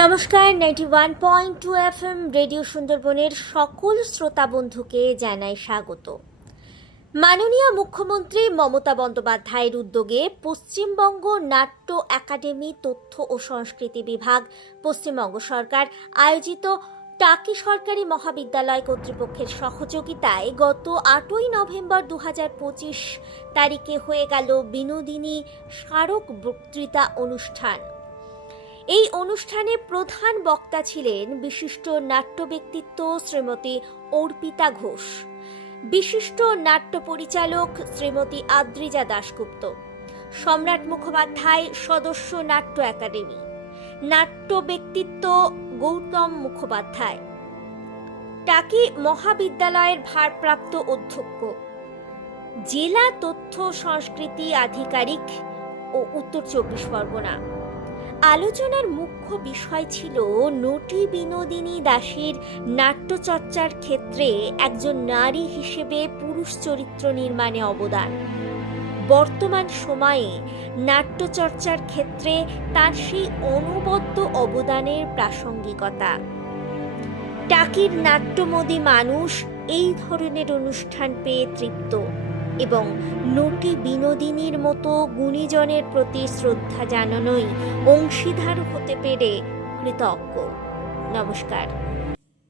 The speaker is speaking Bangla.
নমস্কার ninety one point two F M radio সুন্দরবনের সকল শ্রোতা বন্ধুকে জানাই স্বাগত। মাননীয় মুখ্যমন্ত্রী মমতা বন্দ্যোপাধ্যায়ের উদ্যোগে পশ্চিমবঙ্গ নাট্য একাডেমি তথ্য ও সংস্কৃতি বিভাগ, পশ্চিমবঙ্গ সরকার আয়োজিত টাকি সরকারি মহাবিদ্যালয় কর্তৃপক্ষের সহযোগিতায় গত আটই নভেম্বর দু তারিখে হয়ে গেল বিনোদিনী স্মারক বক্তৃতা অনুষ্ঠান। এই অনুষ্ঠানে প্রধান বক্তা ছিলেন বিশিষ্ট নাট্য ব্যক্তিত্ব শ্রীমতী অর্পিতা ঘোষ, বিশিষ্ট নাট্য পরিচালক শ্রীমতী আদ্রিজা দাশগুপ্ত, সম্রাট মুখোপাধ্যায় সদস্য নাট্য একাডেমি নাট্য ব্যক্তিত্ব গৌতম মুখোপাধ্যায়, টাকি মহাবিদ্যালয়ের ভারপ্রাপ্ত অধ্যক্ষ, জেলা তথ্য সংস্কৃতি আধিকারিক ও উত্তর চব্বিশ পরগনা। আলোচনার মুখ্য বিষয় ছিল নটি বিনোদিনী দাসীর নাট্যচর্চার ক্ষেত্রে একজন নারী হিসেবে পুরুষ চরিত্র নির্মাণে অবদান। বর্তমান সময়ে নাট্যচর্চার ক্ষেত্রে তার সেই অনবদ্য অবদানের প্রাসঙ্গিকতা। টাকির নাট্যমদী মানুষ এই ধরনের অনুষ্ঠান পেয়ে তৃপ্ত। এবং নটি বিনোদিনীর মতো গুণীজনের প্রতি শ্রদ্ধা জানানোই অংশীদার হতে পেরে কৃতজ্ঞ। নমস্কার।